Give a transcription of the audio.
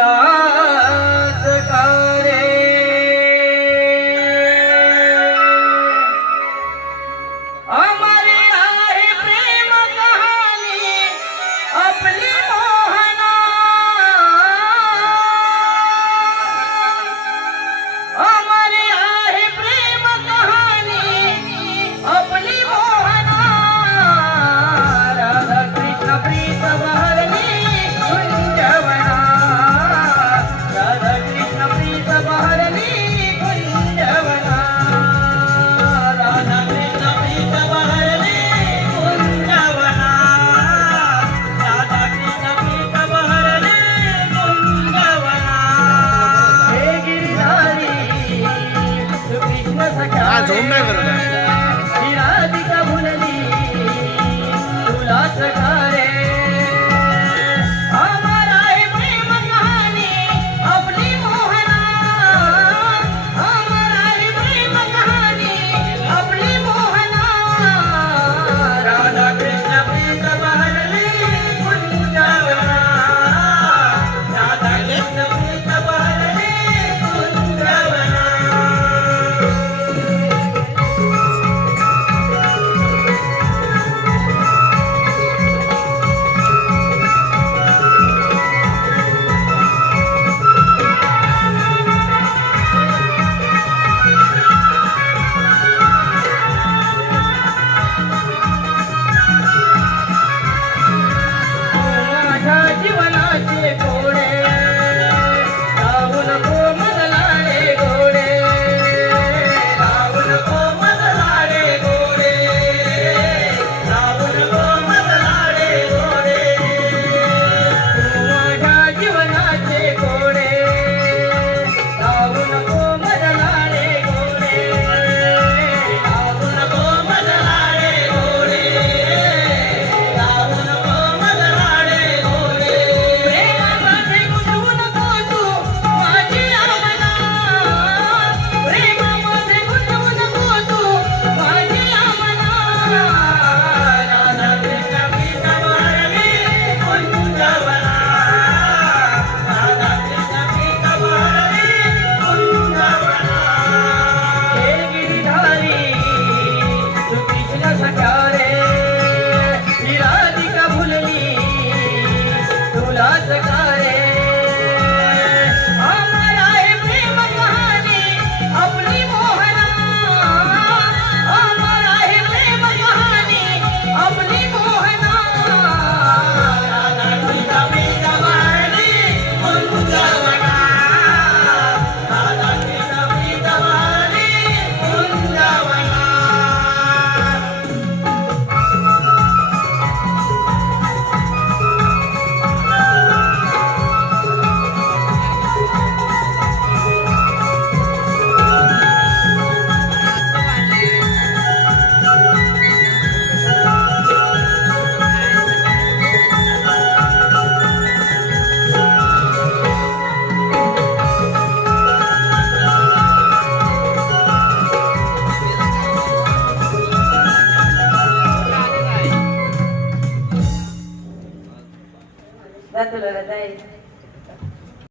तुलाच करे हमारी आहे प्रेम कहानी आपली मोहना हमारी आहे प्रेम कहानी आपली मोहना राधा कृष्ण प्रीत बहरली कुंजवना राधा कृष्ण प्रीत बहरली कुंजवना राधा कृष्ण प्रीत बहरली कुंजवना राधा कृष्ण प्रीत बहरली कुंजवना हे गिरिधारी तू कृष्ण सखा झोम नाही करत आहे. ही राधिका भुलली तुलाच करे हमारा है प्रेम कहानी अपनी मोहना हमारा है प्रेम कहानी अपनी मोहना राधा कृष्ण प्रीत बहरली कुंजवना राधा कृष्ण प्रीत बहरली कुंजवना माझ्या जीवनाचे घोडे लावू नको मजलाडे घोडे लावू नको मजलाडे घोडे लावू नको मजलाडे घोडे तू माझ्या जीवनाचे घोडे लावू नको मजलाडे घोडे लावू नको मजलाडे घोडे लावू नको मजलाडे घोडे प्रेमामध्ये गुंतवू नको तू माझी आमना प्रेमामध्ये गुंतवू नको तू माझी आमना राधा कृष्ण प्रीत बहरली कुंजवना राधा कृष्ण प्रीत बहरली कुंजवना हे गिरिधारी तू कृष्ण सखा रे ही राधिका भुलली तुलाच करे हमारा है प्रेम कहानी अपनी मोहना हमारा है प्रेम कहानी अपनी मोहना राधा कृष्ण प्रीत बहरली कुंजवना राधा कृष्ण प्रीत बहरली कुंजवना तुला जाईल